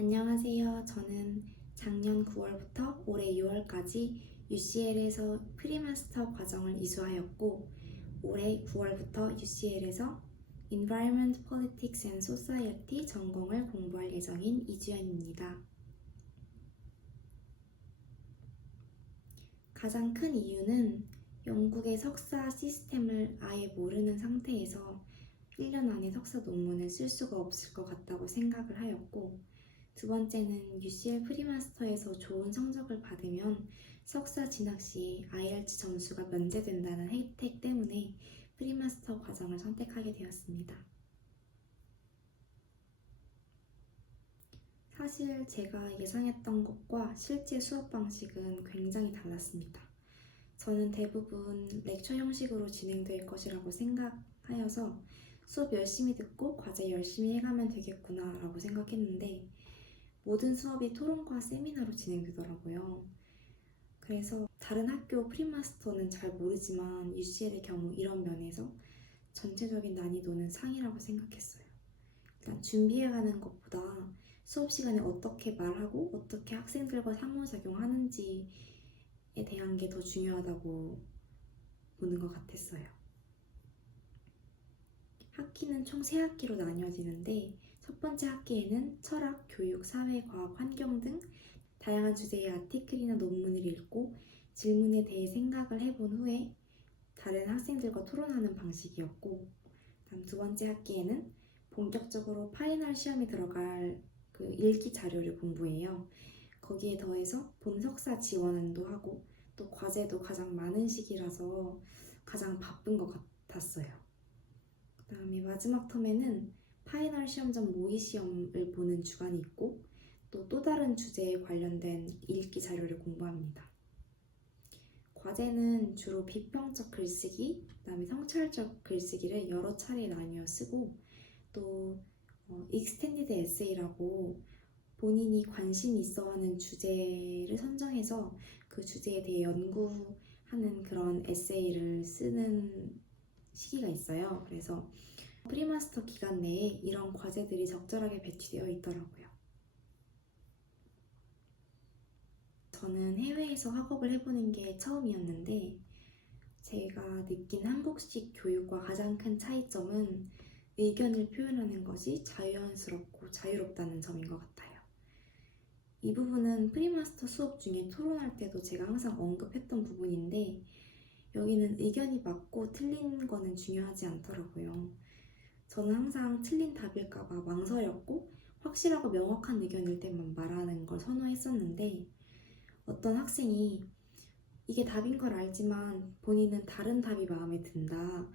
안녕하세요. 저는 작년 9월부터 올해 6월까지 UCL에서 프리마스터 과정을 이수하였고, 올해 9월부터 UCL에서 Environment, Politics and Society 전공을 공부할 예정인 이주연입니다. 가장 큰 이유는 영국의 석사 시스템을 아예 모르는 상태에서 1년 안에 석사 논문을 쓸 수가 없을 것 같다고 생각을 하였고, 두 번째는 UCL 프리마스터에서 좋은 성적을 받으면 석사 진학 시에 IELTS 점수가 면제된다는 혜택 때문에 프리마스터 과정을 선택하게 되었습니다. 사실 제가 예상했던 것과 실제 수업 방식은 굉장히 달랐습니다. 저는 대부분 렉처 형식으로 진행될 것이라고 생각하여서 수업 열심히 듣고 과제 열심히 해가면 되겠구나 라고 생각했는데, 모든 수업이 토론과 세미나로 진행되더라고요. 그래서 다른 학교 프리마스터는 잘 모르지만 UCL의 경우 이런 면에서 전체적인 난이도는 상이라고 생각했어요. 일단 준비해가는 것보다 수업 시간에 어떻게 말하고 어떻게 학생들과 상호작용하는지에 대한 게 더 중요하다고 보는 것 같았어요. 학기는 총 3학기로 나뉘어지는데, 첫 번째 학기에는 철학, 교육, 사회, 과학, 환경 등 다양한 주제의 아티클이나 논문을 읽고 질문에 대해 생각을 해본 후에 다른 학생들과 토론하는 방식이었고, 다음 두 번째 학기에는 본격적으로 파이널 시험에 들어갈 그 일기 자료를 공부해요. 거기에 더해서 본석사 지원도 하고 또 과제도 가장 많은 시기라서 가장 바쁜 것 같았어요. 그 다음에 마지막 텀에는 파이널 시험 전 모의 시험을 보는 주간이 있고 또 다른 주제에 관련된 읽기 자료를 공부합니다. 과제는 주로 비평적 글쓰기, 그다음에 성찰적 글쓰기를 여러 차례 나뉘어 쓰고, 또 익스텐디드 에세이라고 본인이 관심 있어 하는 주제를 선정해서 그 주제에 대해 연구하는 그런 에세이를 쓰는 시기가 있어요. 그래서 프리마스터 기간 내에 이런 과제들이 적절하게 배치되어 있더라고요. 저는 해외에서 학업을 해보는 게 처음이었는데, 제가 느낀 한국식 교육과 가장 큰 차이점은 의견을 표현하는 것이 자연스럽고 자유롭다는 점인 것 같아요. 이 부분은 프리마스터 수업 중에 토론할 때도 제가 항상 언급했던 부분인데, 여기는 의견이 맞고 틀린 거는 중요하지 않더라고요. 저는 항상 틀린 답일까봐 망설였고, 확실하고 명확한 의견일 때만 말하는 걸 선호했었는데, 어떤 학생이 이게 답인 걸 알지만 본인은 다른 답이 마음에 든다,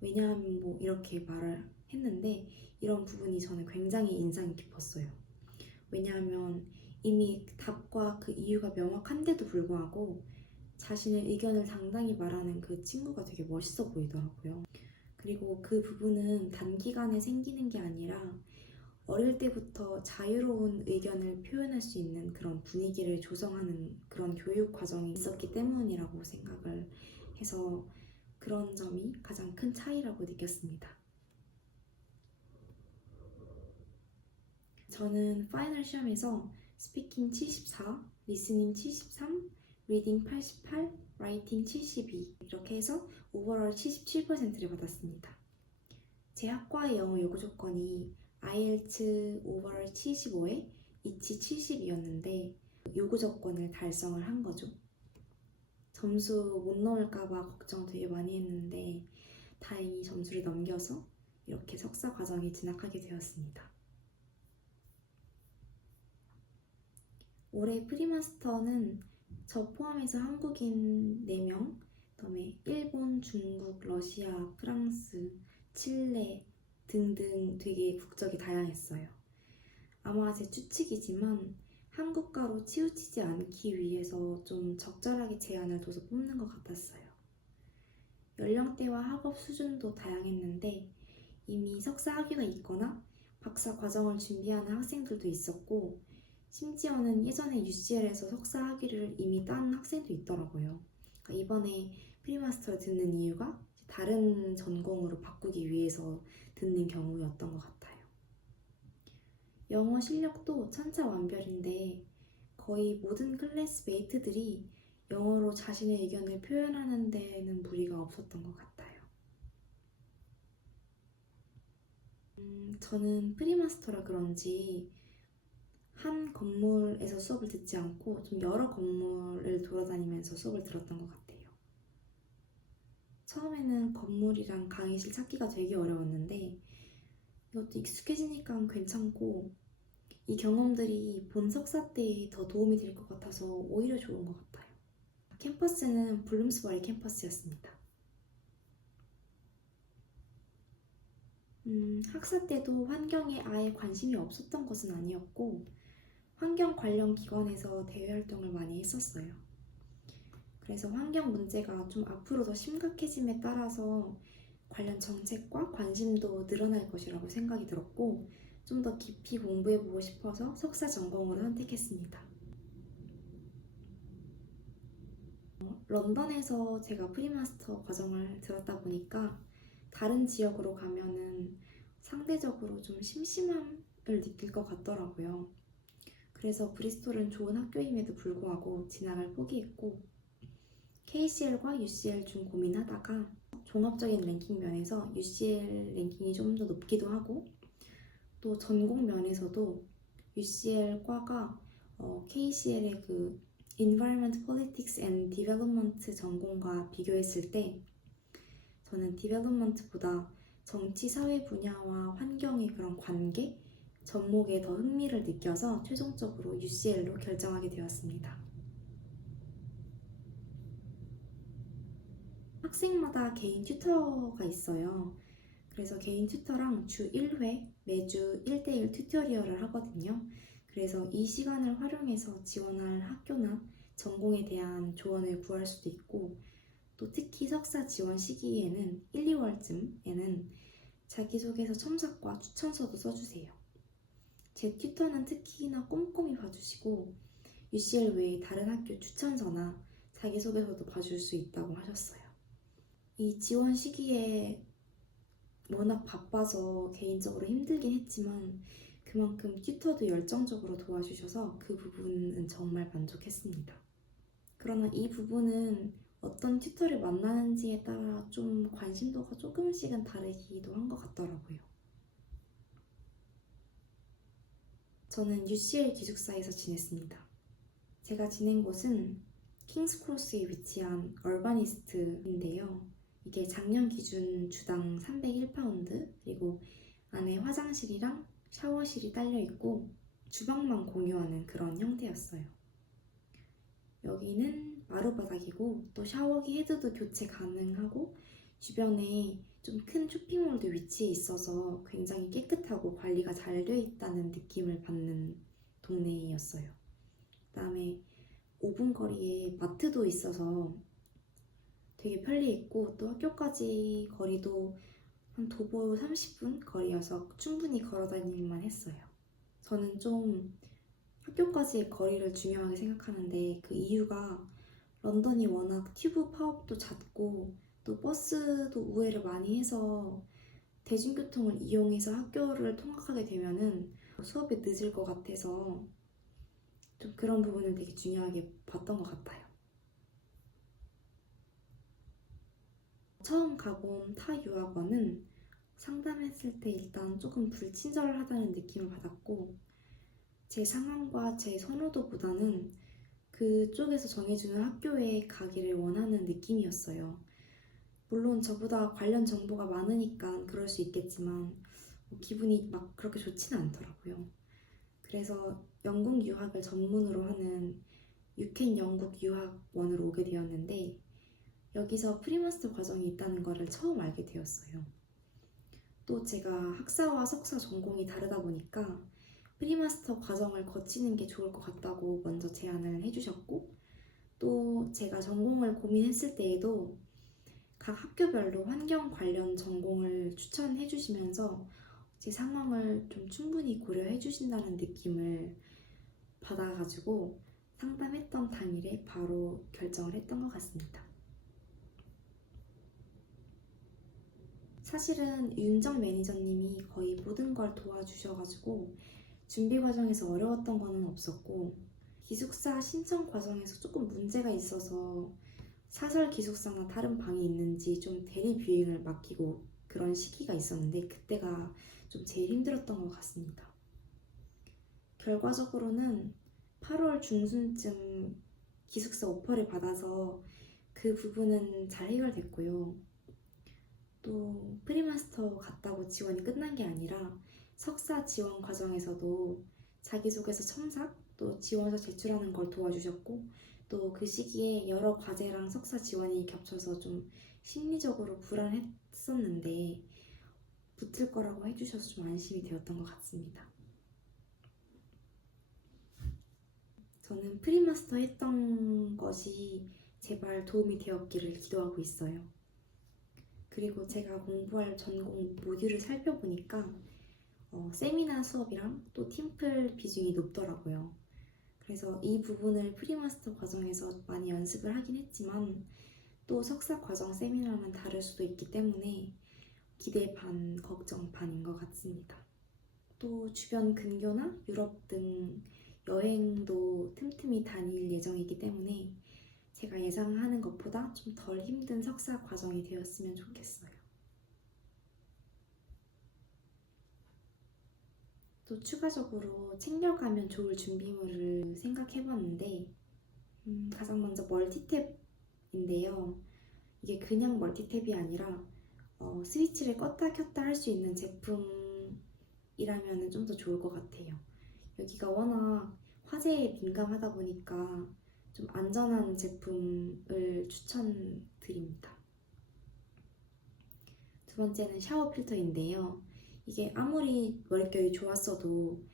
왜냐하면 뭐 이렇게 말을 했는데, 이런 부분이 저는 굉장히 인상이 깊었어요. 왜냐하면 이미 답과 그 이유가 명확한데도 불구하고 자신의 의견을 당당히 말하는 그 친구가 되게 멋있어 보이더라고요. 그리고 그 부분은 단기간에 생기는 게 아니라 어릴 때부터 자유로운 의견을 표현할 수 있는 그런 분위기를 조성하는 그런 교육 과정이 있었기 때문이라고 생각을 해서 그런 점이 가장 큰 차이라고 느꼈습니다. 저는 파이널 시험에서 스피킹 74, 리스닝 73, 리딩 88, 라이팅 72 이렇게 해서 오버롤 77%를 받았습니다. 제 학과의 영어 요구 조건이 IELTS 오버롤 75에 이치 70이었는데 요구 조건을 달성을 한 거죠. 점수 못 넣을까봐 걱정 되게 많이 했는데 다행히 점수를 넘겨서 이렇게 석사 과정에 진학하게 되었습니다. 올해 프리마스터는 저 포함해서 한국인 4명, 그다음에 일본, 중국, 러시아, 프랑스, 칠레 등등 되게 국적이 다양했어요. 아마 제 추측이지만 한국가로 치우치지 않기 위해서 좀 적절하게 제한을 둬서 뽑는 것 같았어요. 연령대와 학업 수준도 다양했는데 이미 석사 학위가 있거나 박사 과정을 준비하는 학생들도 있었고, 심지어는 예전에 UCL에서 석사 학위를 이미 딴 학생도 있더라고요. 그러니까 이번에 프리마스터를 듣는 이유가 다른 전공으로 바꾸기 위해서 듣는 경우였던 것 같아요. 영어 실력도 천차만별인데 거의 모든 클래스메이트들이 영어로 자신의 의견을 표현하는 데는 무리가 없었던 것 같아요. 저는 프리마스터라 그런지 한 건물에서 수업을 듣지 않고 좀 여러 건물을 돌아다니면서 수업을 들었던 것 같아요. 처음에는 건물이랑 강의실 찾기가 되게 어려웠는데 이것도 익숙해지니까 괜찮고 이 경험들이 본 석사 때 더 도움이 될 것 같아서 오히려 좋은 것 같아요. 캠퍼스는 블룸스버리 캠퍼스였습니다. 학사 때도 환경에 아예 관심이 없었던 것은 아니었고 환경 관련 기관에서 대외 활동을 많이 했었어요. 그래서 환경 문제가 좀 앞으로 더 심각해짐에 따라서 관련 정책과 관심도 늘어날 것이라고 생각이 들었고 좀 더 깊이 공부해보고 싶어서 석사 전공으로 선택했습니다. 런던에서 제가 프리마스터 과정을 들었다 보니까 다른 지역으로 가면은 상대적으로 좀 심심함을 느낄 것 같더라고요. 그래서 브리스톨은 좋은 학교임에도 불구하고 진학을 포기했고 KCL과 UCL 중 고민하다가 종합적인 랭킹 면에서 UCL 랭킹이 좀 더 높기도 하고 또 전공 면에서도 UCL 과가 KCL의 그 Environment Politics and Development 전공과 비교했을 때 저는 Development보다 정치 사회 분야와 환경의 그런 관계, 접목에 더 흥미를 느껴서 최종적으로 UCL로 결정하게 되었습니다. 학생마다 개인 튜터가 있어요. 그래서 개인 튜터랑 주 1회 매주 1대1 튜토리얼을 하거든요. 그래서 이 시간을 활용해서 지원할 학교나 전공에 대한 조언을 구할 수도 있고 또 특히 석사 지원 시기에는 1, 2월쯤에는 자기소개서 첨삭과 추천서도 써주세요. 제 튜터는 특히나 꼼꼼히 봐주시고 UCL 외에 다른 학교 추천서나 자기소개서도 봐줄 수 있다고 하셨어요. 이 지원 시기에 워낙 바빠서 개인적으로 힘들긴 했지만 그만큼 튜터도 열정적으로 도와주셔서 그 부분은 정말 만족했습니다. 그러나 이 부분은 어떤 튜터를 만나는지에 따라 좀 관심도가 조금씩은 다르기도 한 것 같더라고요. 저는 UCL 기숙사에서 지냈습니다. 제가 지낸 곳은 킹스크로스에 위치한 얼바니스트인데요. 이게 작년 기준 주당 301파운드 그리고 안에 화장실이랑 샤워실이 딸려있고 주방만 공유하는 그런 형태였어요. 여기는 마루바닥이고 또 샤워기 헤드도 교체 가능하고 주변에 좀 큰 쇼핑몰도 위치해 있어서 굉장히 깨끗하고 관리가 잘 되어 있다는 느낌을 받는 동네였어요. 그다음에 5분 거리에 마트도 있어서 되게 편리했고 또 학교까지 거리도 한 도보 30분 거리여서 충분히 걸어 다니기만 했어요. 저는 좀 학교까지의 거리를 중요하게 생각하는데 그 이유가 런던이 워낙 튜브 파업도 잦고 또 버스도 우회를 많이 해서 대중교통을 이용해서 학교를 통학하게 되면은 수업이 늦을 것 같아서 좀 그런 부분을 되게 중요하게 봤던 것 같아요. 처음 가본 타 유학원은 상담했을 때 일단 조금 불친절하다는 느낌을 받았고 제 상황과 제 선호도보다는 그쪽에서 정해주는 학교에 가기를 원하는 느낌이었어요. 물론 저보다 관련 정보가 많으니까 그럴 수 있겠지만 기분이 막 그렇게 좋지는 않더라고요. 그래서 영국 유학을 전문으로 하는 유캔 영국 유학원으로 오게 되었는데 여기서 프리마스터 과정이 있다는 것을 처음 알게 되었어요. 또 제가 학사와 석사 전공이 다르다 보니까 프리마스터 과정을 거치는 게 좋을 것 같다고 먼저 제안을 해주셨고 또 제가 전공을 고민했을 때에도 각 학교별로 환경 관련 전공을 추천해 주시면서 제 상황을 좀 충분히 고려해 주신다는 느낌을 받아가지고 상담했던 당일에 바로 결정을 했던 것 같습니다. 사실은 윤정 매니저님이 거의 모든 걸 도와주셔가지고 준비 과정에서 어려웠던 거는 없었고, 기숙사 신청 과정에서 조금 문제가 있어서 사설 기숙사나 다른 방이 있는지 좀 대리 뷰잉을 맡기고 그런 시기가 있었는데, 그때가 좀 제일 힘들었던 것 같습니다. 결과적으로는 8월 중순쯤 기숙사 오퍼를 받아서 그 부분은 잘 해결됐고요. 또 프리마스터 갔다고 지원이 끝난 게 아니라 석사 지원 과정에서도 자기소개서 첨삭, 또 지원서 제출하는 걸 도와주셨고, 또 그 시기에 여러 과제랑 석사 지원이 겹쳐서 좀 심리적으로 불안했었는데 붙을 거라고 해주셔서 좀 안심이 되었던 것 같습니다. 저는 프리마스터 했던 것이 제발 도움이 되었기를 기도하고 있어요. 그리고 제가 공부할 전공 모듈을 살펴보니까 세미나 수업이랑 또 팀플 비중이 높더라고요. 그래서 이 부분을 프리마스터 과정에서 많이 연습을 하긴 했지만 또 석사 과정 세미나는 다를 수도 있기 때문에 기대 반, 걱정 반인 것 같습니다. 또 주변 근교나 유럽 등 여행도 틈틈이 다닐 예정이기 때문에 제가 예상하는 것보다 좀 덜 힘든 석사 과정이 되었으면 좋겠어요. 또 추가적으로 챙겨가면 좋을 준비물을 생각해봤는데 가장 먼저 멀티탭인데요. 이게 그냥 멀티탭이 아니라 스위치를 껐다 켰다 할 수 있는 제품이라면 좀 더 좋을 것 같아요. 여기가 워낙 화재에 민감하다 보니까 좀 안전한 제품을 추천드립니다. 두 번째는 샤워 필터인데요. 이게 아무리 머릿결이 좋았어도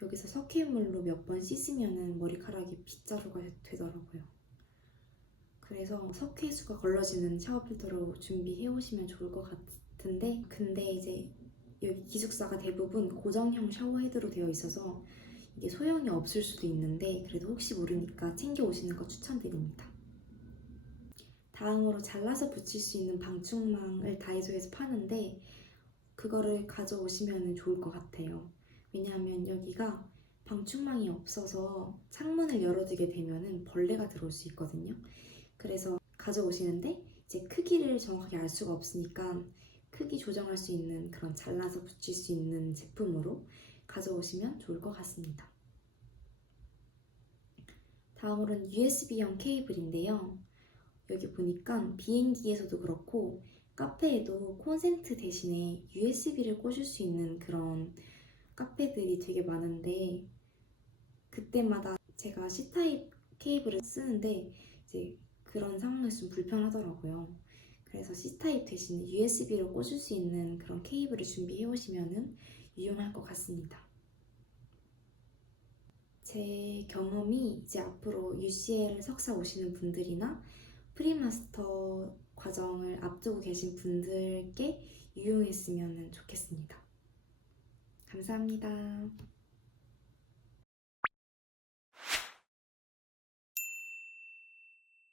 여기서 석회물로 몇 번 씻으면 머리카락이 빗자루가 되더라고요. 그래서 석회수가 걸러지는 샤워 필터로 준비해 오시면 좋을 것 같은데, 근데 이제 여기 기숙사가 대부분 고정형 샤워헤드로 되어 있어서 이게 소용이 없을 수도 있는데 그래도 혹시 모르니까 챙겨 오시는 거 추천드립니다. 다음으로 잘라서 붙일 수 있는 방충망을 다이소에서 파는데 그거를 가져오시면 좋을 것 같아요. 왜냐하면 여기가 방충망이 없어서 창문을 열어두게 되면 벌레가 들어올 수 있거든요. 그래서 가져오시는데 이제 크기를 정확하게 알 수가 없으니까 크기 조정할 수 있는 그런 잘라서 붙일 수 있는 제품으로 가져오시면 좋을 것 같습니다. 다음으로는 USB형 케이블인데요. 여기 보니까 비행기에서도 그렇고 카페에도 콘센트 대신에 USB를 꽂을 수 있는 그런 카페들이 되게 많은데 그때마다 제가 C타입 케이블을 쓰는데 이제 그런 상황에서 좀 불편하더라고요. 그래서 C타입 대신에 USB로 꽂을 수 있는 그런 케이블을 준비해 오시면 유용할 것 같습니다. 제 경험이 이제 앞으로 UCL 석사 오시는 분들이나 프리마스터 과정을 앞두고 계신 분들께 유용했으면 좋겠습니다. 감사합니다.